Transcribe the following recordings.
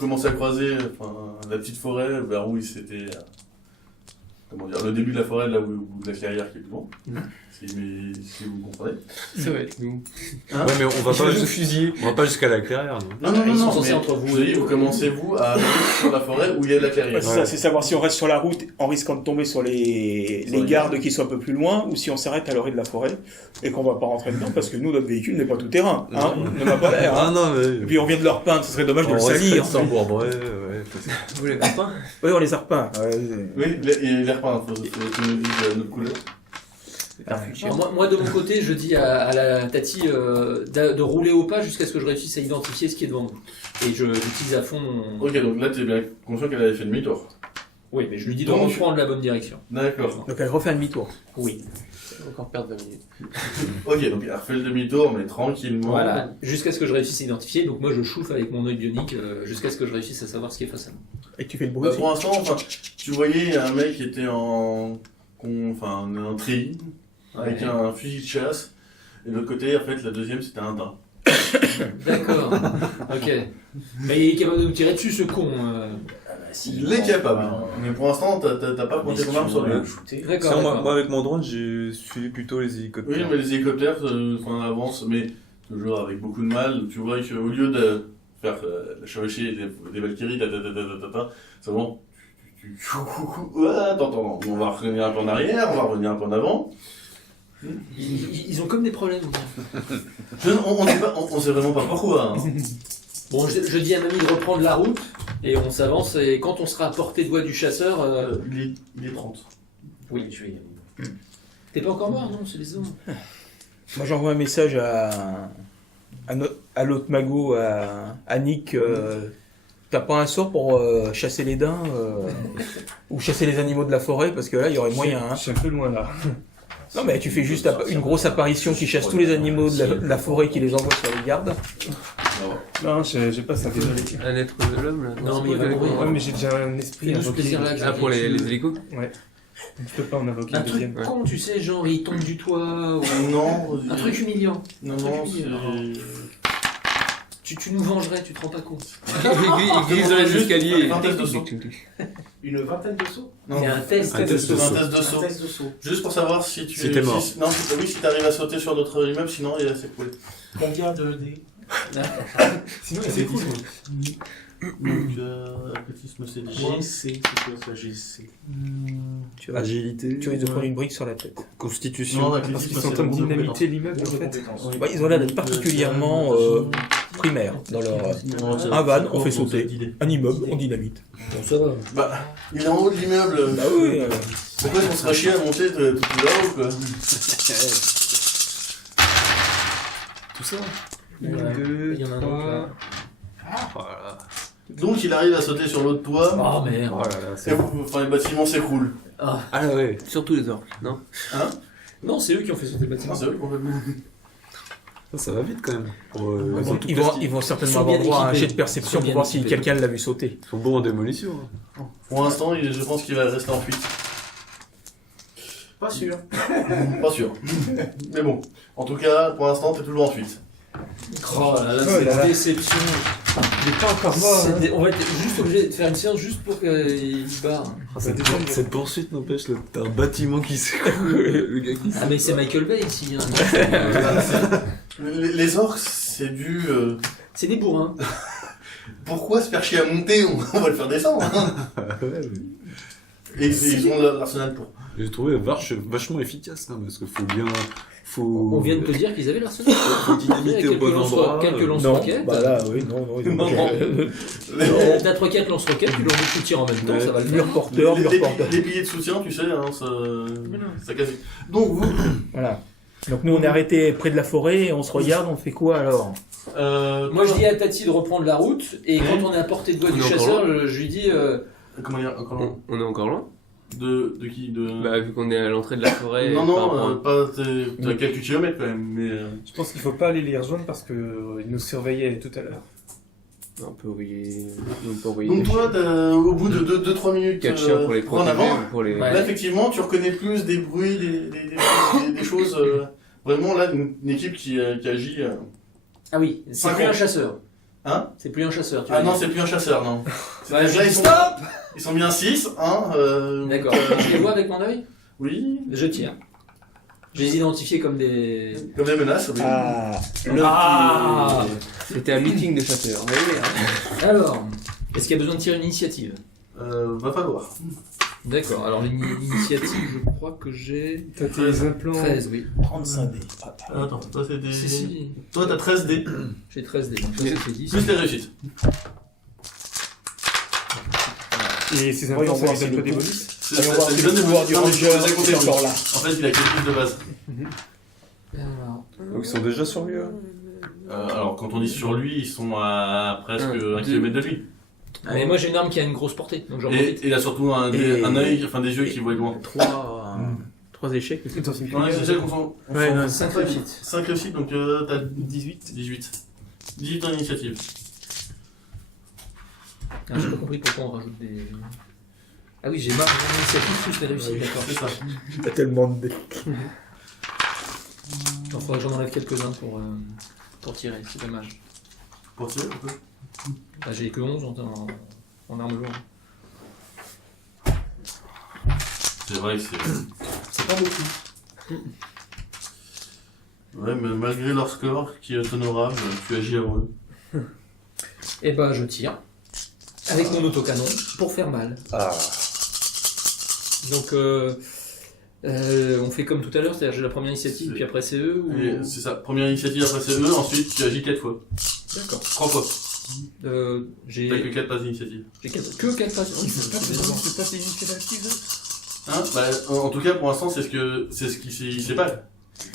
commencez à croiser la petite forêt vers où il s'était... le début de la forêt, là où la clairière qui est plus loin. Si vous comprenez. Ça va être nous. Hein ouais, mais on va pas jusqu'à la clairière. Non, Ils sont mais censés entre vous et vous commencez, vous, à arriver sur la forêt où il y a de la clairière. Ouais, c'est ça, c'est savoir si on reste sur la route en risquant de tomber sur les gardes qui sont un peu plus loin, ou si on s'arrête à l'orée de la forêt et qu'on va pas rentrer dedans parce que nous, notre véhicule n'est pas tout terrain. Hein, ne m'a pas l'air. Hein. Non, mais... Et puis on vient de leur peindre, ce serait dommage de le salir. Vous les repeins? Oui, on les a repeints. Oui, il est repeint, tu nous dis notre couleur. Alors, moi de mon côté, je dis à la Tati de rouler au pas jusqu'à ce que je réussisse à identifier ce qui est devant nous. Et j'utilise à fond mon... Ok, donc là tu es bien conscient qu'elle avait fait demi-tour. Oui, mais je lui dis de Donc, reprendre la bonne direction. D'accord. Donc elle refait un demi-tour. Oui. Encore perdre 20 minutes. Ok, donc elle refait le demi-tour, mais tranquillement. Voilà, jusqu'à ce que je réussisse à identifier. Donc moi je chauffe avec mon œil bionique jusqu'à ce que je réussisse à savoir ce qui est face à moi. Et tu fais le bruit aussi. Pour l'instant, tu voyais un mec qui était un treillis, avec un fusil de chasse, et de l'autre côté, en fait, la deuxième, c'était un daim. D'accord, ok. Mais il est capable de nous tirer dessus, ce con. Il est capable, mais pour l'instant, t'as pas pointé ton arme sur lui. D'accord. Moi, avec mon drone, j'ai suivi plutôt les hélicoptères. Oui, mais les hélicoptères, avancent, mais toujours avec beaucoup de mal. Tu vois qu'au lieu de faire la chevauchée des Valkyries, c'est bon. Attends, on va revenir un peu en arrière, on va revenir un peu en avant. Ils ont comme des problèmes. On sait vraiment pas pourquoi. Hein. Bon, je dis à mamie de reprendre la route, et on s'avance, et quand on sera à portée de voix du chasseur... Il est 30. Oui, je vais... T'es pas encore mort, non? C'est les hommes. Moi j'envoie un message à l'autre magot, à Nick. T'as pas un sort pour chasser les daims ou chasser les animaux de la forêt? Parce que là, il y aurait moyen. Hein. Je suis un peu loin là. Non, mais tu fais juste une grosse apparition qui chasse tous les animaux de la forêt qui les envoie sur les gardes. Non, j'ai pas ça, désolé. Un être de l'homme là? Non, mais il va mourir. Ouais, mais j'ai déjà un esprit Fais-nous ce plaisir-là. Ah, pour les hélicos? Ouais. Je peux pas en invoquer Un un deuxième. truc con, tu sais, genre il tombe du toit, ou... Non. Un truc humiliant. Non, Tu nous vengerais, tu te rends pas compte. Il glisse dans les escaliers. Une vingtaine de sauts. C'est un test. Un test de Un saut. Juste pour savoir si tu Si t'es mort. Si t'arrives à sauter sur d'autres immeubles, sinon il est assez cool. Combien de dés? Sinon, c'est cool. Donc, athlétisme c'est GC, c'est quoi ça, GC? Agilité. Tu risques de prendre une brique sur la tête. Constitution. Non, Parce qu'ils sont en train de dynamiter l'immeuble en fait. Bah, ils ont l'air d'être particulièrement primaires dans leur... un van, on fait sauter. Un immeuble, on dynamite. Bon, ça va. Bah, il est en haut de l'immeuble. Bah oui. Pourquoi on serait chier à monter tout là-haut, quoi? Tout ça. Il y en a un autre là. Voilà. Donc il arrive à sauter sur l'autre toit. Oh merde. Oh là là, Et c'est... les bâtiments s'écroulent. Ah. Ah ouais. Surtout les orques, non? Hein? Non, c'est eux qui ont fait sauter le bâtiment. C'est eux complètement. Ça va vite quand même. Ils vont certainement Ils sont avoir bien droit à un équipés. jet de perception pour voir si quelqu'un l'a vu sauter. Ils sont bons en démolition. Hein. Pour l'instant, je pense qu'il va rester en fuite. Pas sûr. Pas sûr. Mais bon, en tout cas, pour l'instant, t'es toujours en fuite. Oh là là, Oh c'est là là. une déception. Il est pas encore mort. Hein. On va être juste obligé de faire une séance juste pour qu'il se barre. Cette poursuite n'empêche, t'as un bâtiment qui s'écroule. Le gars qui Ah mais c'est Michael Bay ici. Hein. Les orques, c'est du... C'est des bourrins. Pourquoi se faire chier à monter? On va le faire descendre. Hein. Et ils ont l'arsenal pour. J'ai trouvé vachement efficace, hein, parce qu'il faut bien... On vient de te dire qu'ils avaient l'arsenal. Faut dynamiter au bon endroit. Quelques Non, lance-roquettes. bah là, oui, non. Ils ont T'as 3-4 lance-roquettes, tu leur mets tout tir en même temps, ça va le faire. mur porteur. Les billets de soutien, tu sais, hein, ça casse. Donc vous... Voilà. Donc nous on est arrêtés près de la forêt et on se regarde, on fait quoi alors? Moi je dis à Tati de reprendre la route, et quand on est à portée de voix du On est encore chasseur, je lui dis... Comment dire encore loin? On est encore loin? De qui? Bah, vu qu'on est à l'entrée de la forêt. Non, t'as quelques kilomètres quand même, mais... Je pense qu'il faut pas aller les rejoindre parce qu'ils nous surveillaient tout à l'heure. On peut envoyer. Donc toi, au bout de 2-3 minutes 4 chiens pour les en avant, protéger ou pour les. Ouais. là effectivement tu reconnais plus des bruits, des choses... vraiment là, une équipe qui agit... Ah oui, c'est Pas plus con. un chasseur. Hein? C'est plus un chasseur, tu Ah veux non, dire. c'est plus un chasseur, non. Ouais, Déjà, ils sont bien 6, hein. D'accord. Je les vois avec mon œil. Oui, Je tire. Je les identifie comme des. comme des menaces, oui. Ah. C'était un meeting de chasseurs. Ouais, merde. Alors, est-ce qu'il y a besoin de tirer une initiative? Va falloir. D'accord. Alors l'initiative, je crois que j'ai T'as tes implants. 13, oui. 35 dés. Attends, toi c'est des. Si. Toi t'as 13 dés, J'ai 13 dés. Donc ça, c'est 10. plus les réussites. Et ces Voyons implants, ça voir lui si donne le pas des coup- bonus? Voyons voir Ça si lui donne le des pouvoir bonus. du Non, mais ranger je vous ai est compté, encore là. En fait, il a quelque de base. Alors, Donc ils sont déjà sur lui, là. Alors, quand on dit sur lui, ils sont à presque 1 2. km de lui. mais moi j'ai une arme qui a une grosse portée, donc j'en profite. Et il a surtout un œil, enfin des yeux qui voient loin. 3 échecs. Non, les échecs, on Ouais, non, 5 réussites. 5 réussites, donc t'as 18. 18 en initiative. Ah, j'ai pas compris pourquoi on rajoute des. Ah oui, j'ai marre de l'initiative plus les réussites, d'accord. C'est ça. Il y a tellement de dés. Il faudrait que j'en enlève quelques-uns pour tirer, c'est dommage. Pour tirer un peu. Ah, j'ai que 11 en arme lourde. C'est vrai que C'est pas beaucoup. Ouais, mais malgré leur score qui est honorable, tu agis avant eux. Et bah je tire. Avec mon autocanon pour faire mal. Ah. Donc on fait comme tout à l'heure, c'est-à-dire j'ai la première initiative, puis après c'est eux ou... Et c'est ça, première initiative, après c'est eux, ensuite tu agis 4 fois. D'accord. 3 fois. J'ai T'as que 4 passes d'initiative. que 4 passes. C'est pas tes initiatives, là? Hein bah, en tout cas, pour l'instant, c'est ce qu'il sait pas.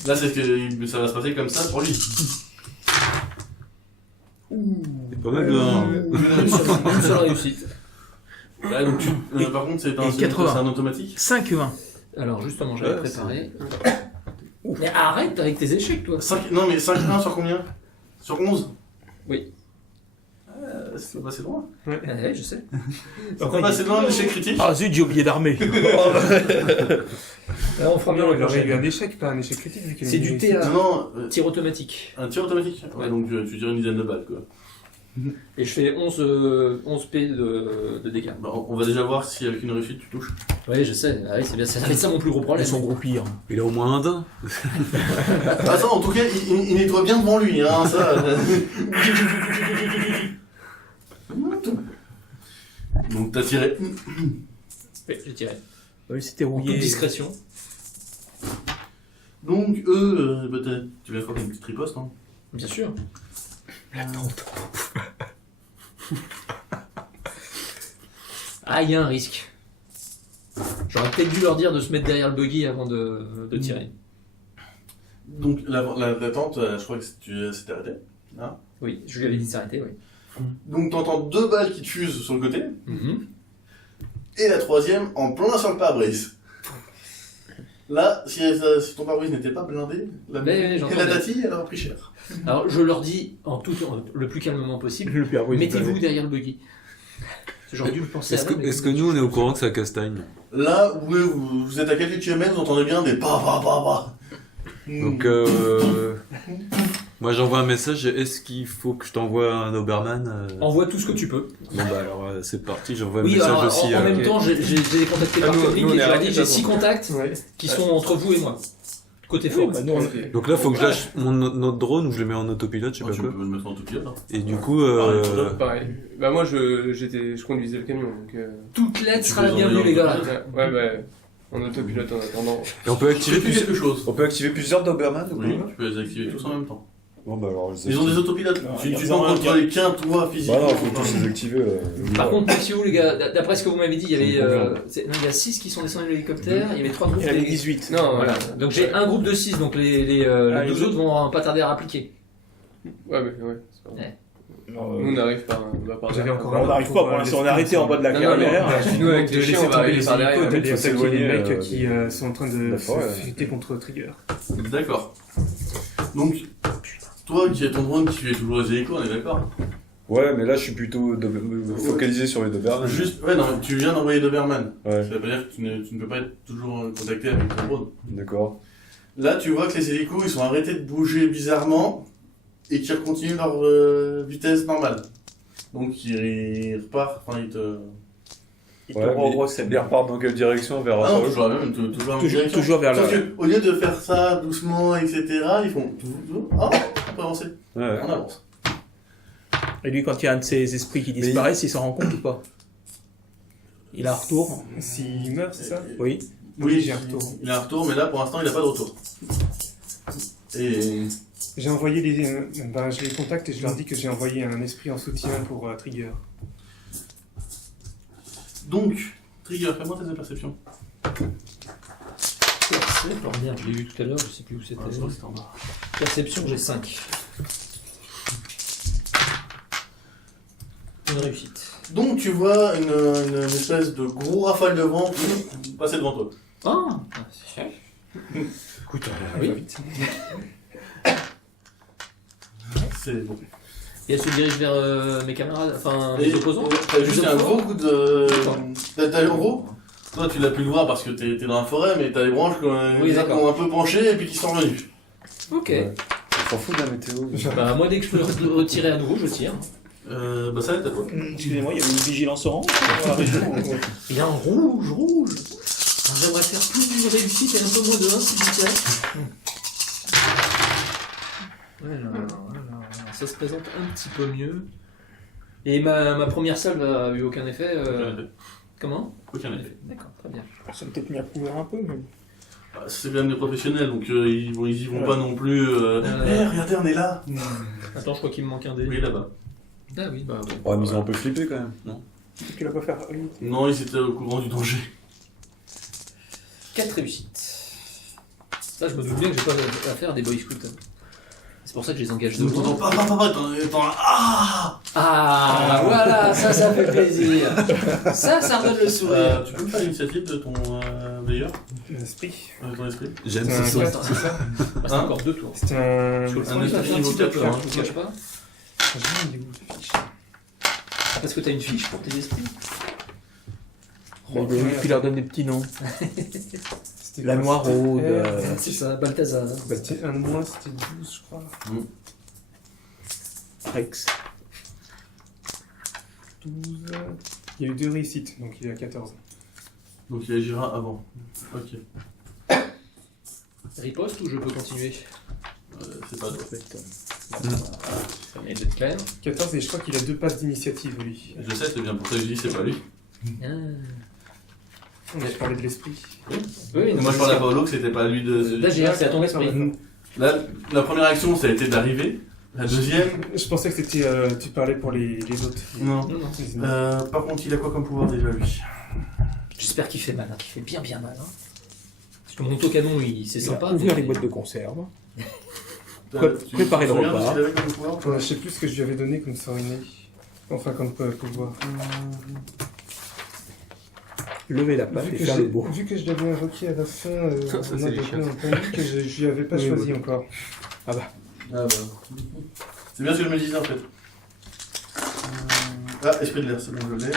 Là, c'est ce que ça va se passer comme ça pour lui. C'est pas mal, hein. Une seule réussite. Là, donc par contre, c'est et 80. un automatique. 5-1. Alors justement, j'avais Ouais, préparé. Mais arrête avec tes échecs, toi. Non, mais 5-1 sur combien? Sur 11? Oui. C'est passé loin. Ouais, je sais. C'est pas passé loin de l'échec critique. Ah zut, j'ai oublié d'armer. Là, on fera bien Non, le il aurait eu prochain. un échec, pas un échec critique. Vu qu'il a C'est une du réussite. théâtre. Non, Tir automatique. un tir automatique. Ouais, donc tu tires une dizaine de balles, quoi. Et je fais 11 P de dégâts. Bah, on va déjà voir si avec une réussite tu touches. Oui, je sais. Ah oui, c'est bien. Ça va être ça mon plus gros problème. Ils sont gros pires. Il a au moins un din. Attends, en tout cas, il nettoie bien devant lui, hein, ça. Donc t'as tiré. Oui, j'ai tiré. Oui, c'était En toute rouillé. discrétion. Donc eux, peut-être, tu vas faire une petite riposte, hein. Bien sûr. Ah, il y a un risque. J'aurais peut-être dû leur dire de se mettre derrière le buggy avant de tirer. Donc l'attente, je crois que tu s'était arrêté. Hein. Oui, je lui avais dit de s'arrêter, oui. Donc t'entends 2 balles qui te fusent sur le côté, et la troisième en plein sur le pare-brise. Là, si ton pare-brise n'était pas blindé, la j'entendais. tati, elle aurait pris cher. Alors, je leur dis le plus calmement possible, mettez-vous derrière le buggy. J'aurais dû le penser Est-ce avant, mais que nous, on est au courant que c'est à Castagne? Là, vous êtes à quelques kilomètres, vous entendez bien des pa. Donc, moi j'envoie un message, est-ce qu'il faut que je t'envoie un Oberman Envoie tout ce que tu peux. Bon bah alors c'est parti, j'envoie un Oui, message alors, aussi. en même temps, j'ai contacté par nous, Comic nous, on et est je leur arrêtés, dis j'ai de toute 6 contacts Ouais. qui sont entre vous et moi. Côté fort. Bah, nous, on- Donc là, faut que je lâche notre drone ou je le mets en autopilote, je sais Oh, pas tu quoi. peux le mettre en tout pilote. Hein. Et du coup, Pareil. Bah moi je conduisais le camion donc. Toute l'aide Tu sera peux la les bienvenue, envoyer les en gars. Ouais bah en autopilote en attendant. et on peut activer Fais-tu quelque chose. On peut activer plusieurs Doberman ou Oui, tu peux les activer tous en même temps. Bon bah alors, je les Ils ont des active. autopilotes. Non, Tu ils peux ont un contrôler qu'un, toi, physiquement. Bah non, faut tous les activer. Par contre, Maxio, les gars, d'après ce que vous m'avez dit, il y avait il y a 6 qui sont descendus de l'hélicoptère, il y avait 3 groupes Il y en avait de 18. Non, Voilà. Donc j'ai un groupe de 6, donc les les 2 autres vont pas tarder à appliquer. Ouais mais ouais. C'est pas grave. Ouais. Nous on arrive par J'avais derrière. encore On n'arrive pas pour l'instant, on est arrêté en bas de la Non, carrière. Nous avec de les laisser chiens on va tomber arriver les par derrière. hélicos, d'aller faut attaquer les s'éloigner, mecs qui sont en train de la forêt, se fuiter contre Trigger. D'accord. Donc, toi qui as ton drone qui fait toujours les hélicos, on est d'accord. Ouais, mais là je suis plutôt focalisé sur les Doberman. Juste, ouais, non, tu viens d'envoyer Doberman. Ouais, Ça veut pas dire que tu ne peux pas être toujours contacté avec ton drone. d'accord. Là, tu vois que les hélicos, ils sont arrêtés de bouger bizarrement. et qui continuent leur vitesse normale. Donc ils repartent, enfin ils te... Il te Ouais, mais rebrossait. ils repartent dans quelle direction? Vers Ah non, Saul? toujours la même, toujours la même direction. Toujours vers Sauf la... que, au lieu de faire ça doucement, etc., ils font... Ah, on peut avancer. Ouais. On avance. Et lui, quand il y a un de ses esprits qui disparaissent, il s'en rend compte ou pas? Il a un retour? S'il meurt, c'est ça? Oui. Oui, j'ai un retour. Il a un retour, mais là, pour l'instant, il n'a pas de retour. Et... J'ai envoyé les... Ben, je les contacte et je leur dis que j'ai envoyé un esprit en soutien pour Trigger. Donc, Trigger, fais-moi tes perceptions. Alors merde, je l'ai vu tout à l'heure, je sais plus où c'était. Ah, je crois que c'était en bas. Perception, j'ai 5. Une réussite. Donc, tu vois une espèce de gros rafale de vent passer devant toi. Ah, c'est cher. Écoute, oui. C'est bon. Et elle se dirige vers mes camarades, enfin Et les opposants. T'as juste Les un opposants. gros coup de... En gros, toi tu l'as pu le voir parce que t'es dans la forêt, mais t'as les branches qui Oui, qui d'accord. ont un peu penché et puis qui sont revenues. Ok. Ouais. On s'en fout de la météo. Bah, moi, dès que je peux retirer à nouveau, je tire. Bah ça va être à toi. Excusez-moi, il y avait une vigilance orange dans la région. Il y a un rouge. Alors, j'aimerais faire plus d'une réussite et un peu moins de 1, s'il vous plaît. Voilà. Ça se présente un petit peu mieux. Et ma première salve a eu aucun effet. Comment? Aucun effet. D'accord, très bien. Ça m'a peut-être mis à couvert un peu, mais... Bah, c'est bien des professionnels, donc ils y vont pas non plus. Regardez, on est là. Attends, je crois qu'il me manque un dé. Oui, là-bas. Ah oui, bah ouais. Ouais, mais ils ont un peu flippé quand même, non? Tu l'as pas fait... Oui. Non, ils étaient au courant du danger. 4 réussites. Ça, je me doute bien que j'ai pas à faire des boy scouts. C'est pour ça que je les engage de Donc t'entends loin. pas, t'entends ah. Ah, voilà, ça fait plaisir. Ça redonne le sourire. Tu peux me faire l'initiative de ton veilleur, L'esprit. de ton esprit? J'aime C'est ce un son. c'est ça? Ah, c'est encore 2 tours. C'est un... Parce que Un ça esprit fait un niveau petit peu 4, peur, hein. je vous cache pas. Il est où, le fiche? Ah, parce que t'as une fiche pour tes esprits. Puis leur donne des petits noms. C'était La quoi? Noiraude. C'était C'est ça, Balthazar. Bah, c'était un de moins, c'était 12, je crois. Rex. 12... Il y a eu 2 réussites, donc il est à 14. Donc il agira avant. Ok. Riposte ou je peux continuer? C'est pas toi. Ça m'aide d'être clair. 14 et je crois qu'il a 2 passes d'initiative, lui. Je sais, c'est bien pour ça que je dis c'est pas lui. Ah. On a parlé de l'esprit. Oui, Moi je parlais à Paolo que c'était pas lui de. Là, j'ai c'est à ton esprit. Là, la première action ça a été d'arriver. La deuxième. Je pensais que c'était, tu parlais pour les autres. Non. Non, non. Par contre, il a quoi comme pouvoir déjà lui? J'espère qu'il fait mal, hein, qu'il fait bien mal. Hein. Parce que mon autocanon, c'est sympa. Ouvrir mais- les boîtes de conserve. Tu préparer te le souviens repas. de ce qu'il avait comme pouvoir, toi Je sais plus ce que je lui avais donné comme sorinée. Enfin, comme pouvoir. Lever la patte et faire le beau. Vu que je l'avais invoqué à la fin, Ça, on c'est a les donné chiens. un point que je lui avais pas Oui, choisi oui. encore. Ah bah. C'est bien ce que je me disais en fait. Ah, esprit de l'air, c'est bon, je l'ai.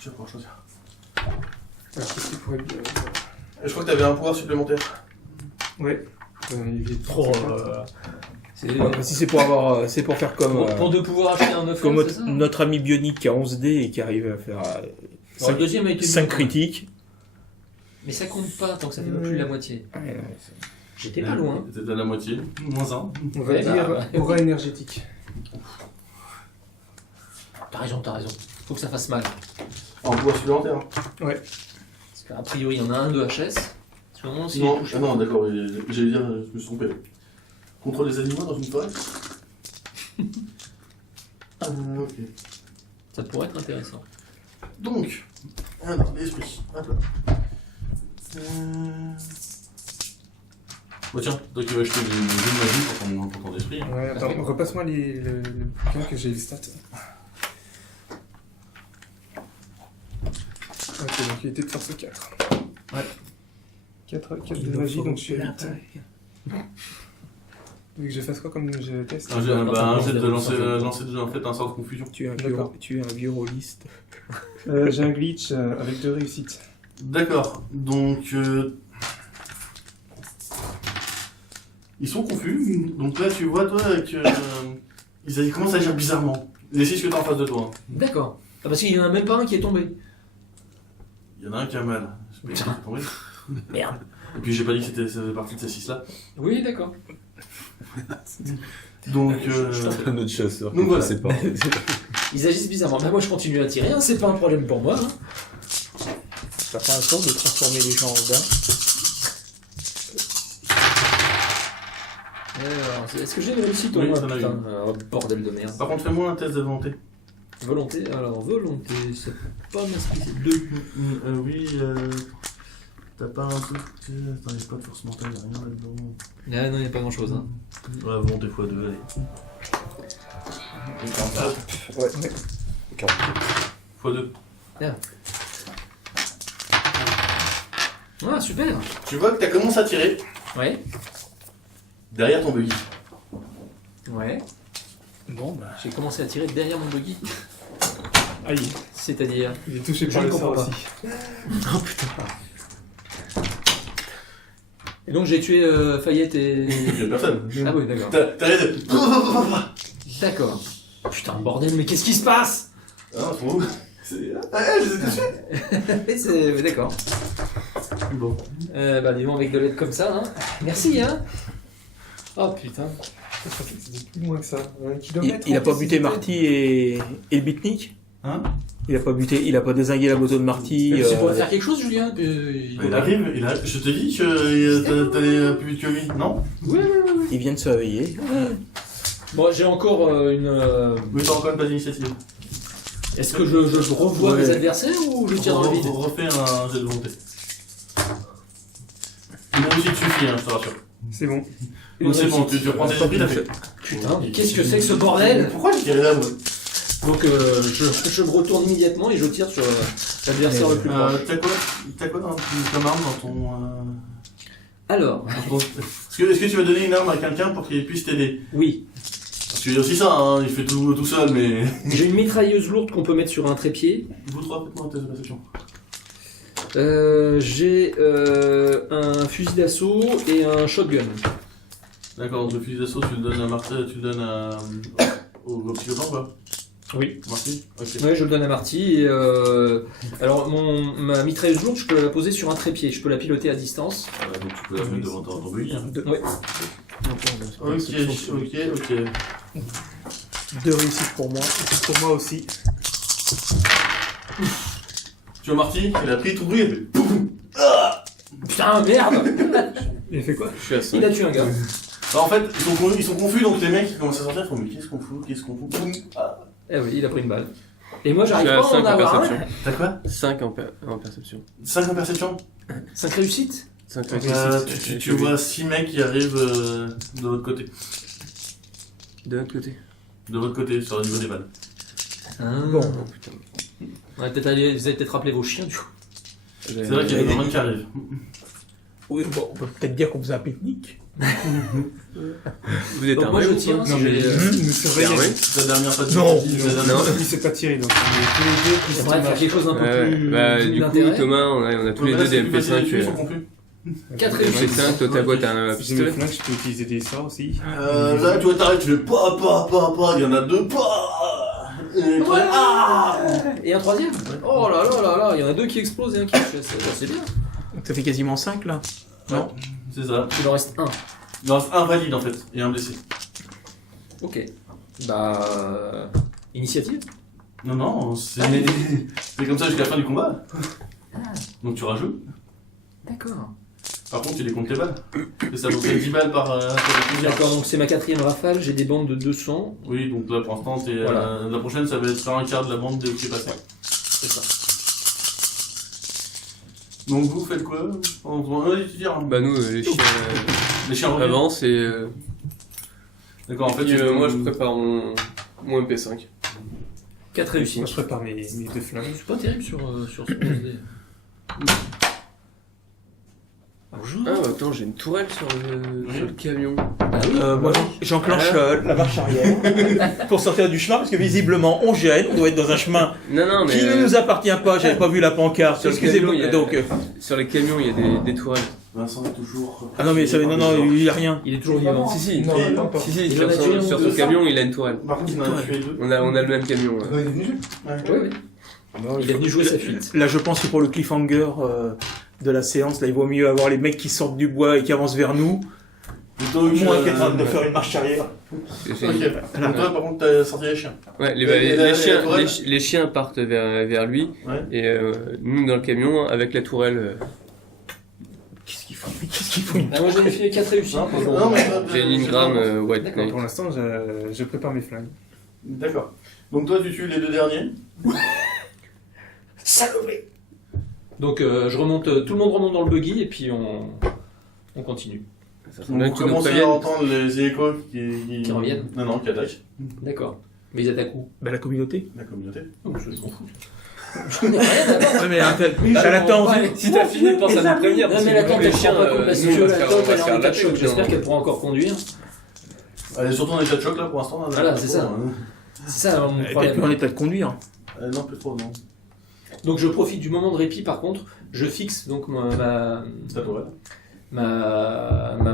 Tu vas pouvoir choisir. Alors, qu'est-ce qu'il pourrait bien. Et je crois que t'avais un pouvoir supplémentaire. Ouais. Il est Oh, c'est- Si c'est pour avoir, c'est pour faire comme, pour 2 pouvoirs acheter un 9 comme c'est ça? notre ami Bionic qui a 11 dés et qui arrive à faire Bon, le deuxième a été 5 mieux, critiques. Mais ça compte pas tant que ça fait pas plus de la moitié. J'étais pas loin. T'étais à la moitié. Moins 1. On va Ouais, dire bah, aura énergétique. T'as raison. Faut que ça fasse mal. En pouvoir supplémentaire. Parce qu'a priori, il y en a un de HS. Parce que normalement, s'il est Non, touché- ah non, d'accord, j'allais dire, je me suis trompé. Contrôle des animaux dans une forêt. Ok. Ça pourrait être intéressant. Donc, alors, l'esprit. Hop là. Bah tiens, toi qui vas acheter des jeux de magie pour ton esprit. Ouais, attends, repasse-moi le bouquin que j'ai les stats. Ok, donc il était de force 4. Ouais. 4 de magie, donc je suis à 8. Vu que je fasse quoi comme je teste Un jet de lancer en fait un sort de confusion. Tu es un D'accord. vieux rôliste. J'ai un glitch avec 2 réussites. Ils sont confus. Donc là, tu vois, toi, que ils commencent à agir bizarrement. Les 6 que t'as en face de toi. Hein. D'accord. Ah, parce qu'il y en a même pas un qui est tombé. Il y en a un qui a mal. Je sais pas qui est tombé. Merde. Et puis j'ai pas dit que ça faisait partie de ces 6 là. Oui, d'accord. Donc, Un autre chasseur. Donc voilà. C'est pas. Ils agissent bizarrement. Bah, moi, je continue à tirer, hein, c'est pas un problème pour moi. Hein. Ça fait un sort de transformer les gens en daims. Alors, est-ce que j'ai réussi ton Oui, moi, t'en as putain, bordel de merde. par contre, fais-moi un test de volonté. Volonté, alors volonté, c'est pas ma spécialité. 2. Oui, t'as pas un truc. Attends, y'a pas de force mentale, y'a rien là-dedans. Ah non, y a pas grand chose. Hein. Ouais, volonté x2, allez. Ouais. x2. Ah, super. Tu vois que t'as commencé à tirer Ouais. derrière ton buggy. Ouais. Bon, bah. J'ai commencé à tirer derrière mon buggy. Aïe, C'est-à-dire. il est touché Je par ne le sort comprends pas. aussi. Oh putain. Et donc j'ai tué Fayette et. Y'a personne. Ah oui, d'accord. T'as raison. D'accord. Putain, bordel, mais qu'est-ce qui se passe? Ah, c'est bon. Je les ai touchés. C'est. D'accord. Bon. Bah, dis donc, avec de l'aide comme ça, hein. Merci, hein. Oh putain. C'est plus loin que ça. Il a pas buté Marty et le Bitnik. Hein? Il a pas dézingué la moto de Marty. C'est pour faire quelque chose, Julien Il arrive, je te dis que t'allais plus vite que lui, non? Oui. Il vient de se réveiller. Bon, j'ai encore une. Mais t'as encore une pas d'initiative. Est-ce que je revois Ouais. mes adversaires ou je tire dans le vide? Refais un jet de volonté. Moi aussi te suffit, hein, je te rassure. C'est bon. Donc c'est bon, tu reprends tes esprits, t'as fait. Putain, mais qu'est-ce que c'est que ce bordel? Pourquoi j'ai tiré là, moi? Donc je me retourne immédiatement et je tire sur l'adversaire le plus proche. T'as quoi comme arme dans ton. Alors, Est-ce que tu vas donner une arme à quelqu'un pour qu'il puisse t'aider? oui, Parce qu'il y a aussi ça, hein, il fait tout seul, mais. j'ai une mitrailleuse lourde qu'on peut mettre sur un trépied. Vous trois, faites-moi un test de perception. J'ai un fusil d'assaut et un shotgun. D'accord, donc le fusil d'assaut, tu le donnes à Marty, tu le donnes au psychopathe, quoi? Oui. Marty? Ok. Ouais, je le donne à Marty. Et, alors, ma mitrailleuse lourde, je peux la poser sur un trépied. Je peux la piloter à distance. Donc tu peux la mettre devant ton buggy. Hein. Ouais. Ok. 2 réussites pour moi. Pour moi aussi. Tu vois Marty, il a pris tout bruit, il a fait poum. Putain, merde. Il a fait quoi? Je suis à 5. Il a tué un gars. Bah, en fait, ils sont confus, donc les mecs ils commencent à sortir, ils font mais qu'est-ce qu'on fout, Poum. Ah. Eh oui, il a pris une balle. Et moi, Je j'arrive suis pas à à 5 en en avoir un. perception. T'as quoi? 5 en perception. 5 en perception? 5 réussites. 5 Tu vois 6 mecs qui arrivent de votre côté. De l'autre côté. De votre côté, sur le niveau des balles. Bon. Oh putain. Vous avez peut-être rappelé vos chiens, du coup. C'est vrai qu'il y a des mecs qui arrivent. Oui, bon, on peut peut-être dire qu'on faisait un pique-nique. Vous êtes Donc moi, armé je ou tire. pas si Non, mais j'ai, il nous surveillait. armé C'est la dernière fois Non. Non. Il s'est pas tiré, donc on est tous les deux plus J'aimerais faire quelque chose d'un peu plus. Bah, plus du coup, d'intérêt. Thomas, on a tous les deux des MP5. Ils sont confus. 4 réussites. MP5, toi, ta boîte, t'as un J'ai mes pistolet. flingues, je peux utiliser des sorts aussi. Là, tu vois, t'arrêtes, tu fais pas, il y en a 2, Et un troisième. Oh là là là là, il y en a 2 qui explosent et un qui c'est bien. Donc ça fait quasiment 5 là. Non, c'est ça. Il en reste un. Il en reste un valide en fait, et un blessé. Ok. Bah. Initiative. Non, c'est comme ça jusqu'à la fin du combat. Donc tu rajoutes. D'accord. Par contre, tu décomptes les balles. Et ça vous fait 10 balles par fusil. D'accord, donc c'est ma 4ème rafale, j'ai des bandes de 200. Oui, donc là pour l'instant, Voilà. la prochaine, ça va être un quart de la bande qui est passée. C'est ça. Donc vous faites quoi? Vas-y, tu tires. Bah, nous, les chiens Les chiens reviennent. avancent et. D'accord, en fait, Moi, je prépare mon MP5. 4 réussites. Moi, je prépare mes 2 flingues. C'est pas terrible sur ce 11D. Bonjour. Ah, attends, j'ai une tourelle sur le camion. Moi, j'enclenche la marche arrière pour sortir du chemin parce que visiblement on gêne, on doit être dans un chemin Non, mais. qui ne nous appartient pas. J'avais pas vu la pancarte. sur le Excusez-moi. camion, il y a- Donc, Sur les camions, il y a des tourelles. Vincent est toujours. ah non mais ça, non, il y a rien. Il est toujours vivant. Si, Non, Et- pas encore. si, Il sur en a tué un son ou deux. camion, il a une tourelle. Par contre, il en a tué deux. On a le même camion. là. Il est venu. Oui, oui. Il est venu jouer sa fuite. Là, je pense que pour le cliffhanger de la séance, là, il vaut mieux avoir les mecs qui sortent du bois et qui avancent vers nous, Plutôt moins que qu'être en train de faire une marche arrière. Et c'est- Ok. Donc toi, par contre, t'as sorti les chiens. Ouais, Et la tourelle les chiens partent vers lui, Ouais. et nous dans le camion avec la tourelle. Qu'est-ce qu'ils font? Qu'est-ce qu'ils font? Ah, moi j'en ai fait 4 réussies. Non, mais bon. non, mais. J'ai une gramme White D'accord. Knight. Pour l'instant, je prépare mes flingues. D'accord. Donc toi, tu tues les deux derniers. Saloperie! Donc je remonte, tout le monde remonte dans le buggy et puis on continue. Ça Donc serait bien vous que tu nous commencez à préviennes. entendre les échos qui reviennent. Non, qui attaquent D'accord. Mais ils attaquent où? Bah, la communauté. la communauté. Oh, je m'en fous. J'en ai rien à voir. Ouais, mais elle attend. Ouais. Si t'as fini, pense à nous prévenir. Non parce mais que la nous, tante les elle se rend chiens, pas compte, la nous, situation, on va la se faire- tante on va elle est se en faire état de lâcher, choc, au j'espère bout d'un qu'elle pourra encore conduire. Elle est surtout en état de choc là pour l'instant. Voilà, c'est ça. C'est ça mon Elle est peut-être plus en problème. état de conduire. Non, plus trop, non. Donc je profite du moment de répit par contre, je fixe donc ma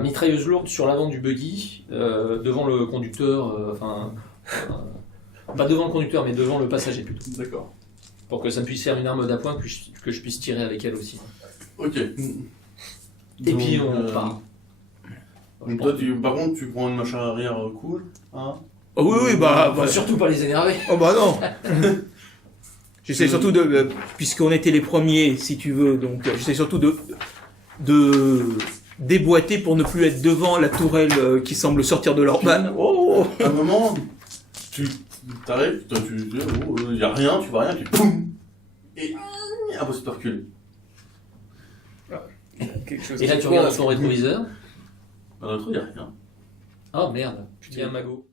mitrailleuse lourde sur l'avant du buggy, devant le conducteur, pas devant le conducteur mais devant le passager plutôt, D'accord. pour que ça puisse faire une arme d'appoint que je puisse tirer avec elle aussi. Ok. Et puis on part. Donc toi, par contre, tu prends une machin arrière cool, hein. Oh oui, oui, bah, Faut surtout pas les énerver. oh bah non. J'essaie surtout puisqu'on était les premiers, si tu veux, donc j'essaie surtout de déboîter pour ne plus être devant la tourelle qui semble sortir de leur panne. Oh. À un moment, tu t'arrêtes, il y a rien, tu vois rien, tu poum et impossible de reculer. Quelque chose Et là qui tu regardes coince. dans ton rétroviseur. Dans notre il y a rien. Oh merde, il y a un magot.